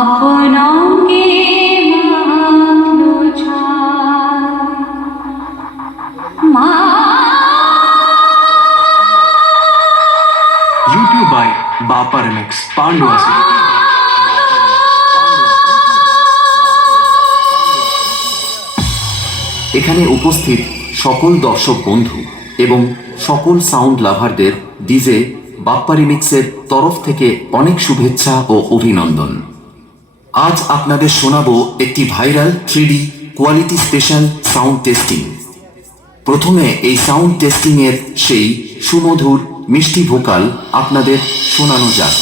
আপনকে মাখলো ছায়। মা YouTube by Bapa Remix Pandwasi। এখানে উপস্থিত সকল দর্শক বন্ধু এবং সকল সাউন্ড লাভারদের ডিজে বাপ্পা রিমিক্সের তরফ থেকে অনেক শুভেচ্ছা ও অভিনন্দন। আজ আপনাদের শোনাবো একটি viral 3D quality special sound testing. প্রথমে এই সাউন্ড টেস্টিং এর সেই সুমধুর মিষ্টি ভোকাল আপনাদের শোনানো যাক।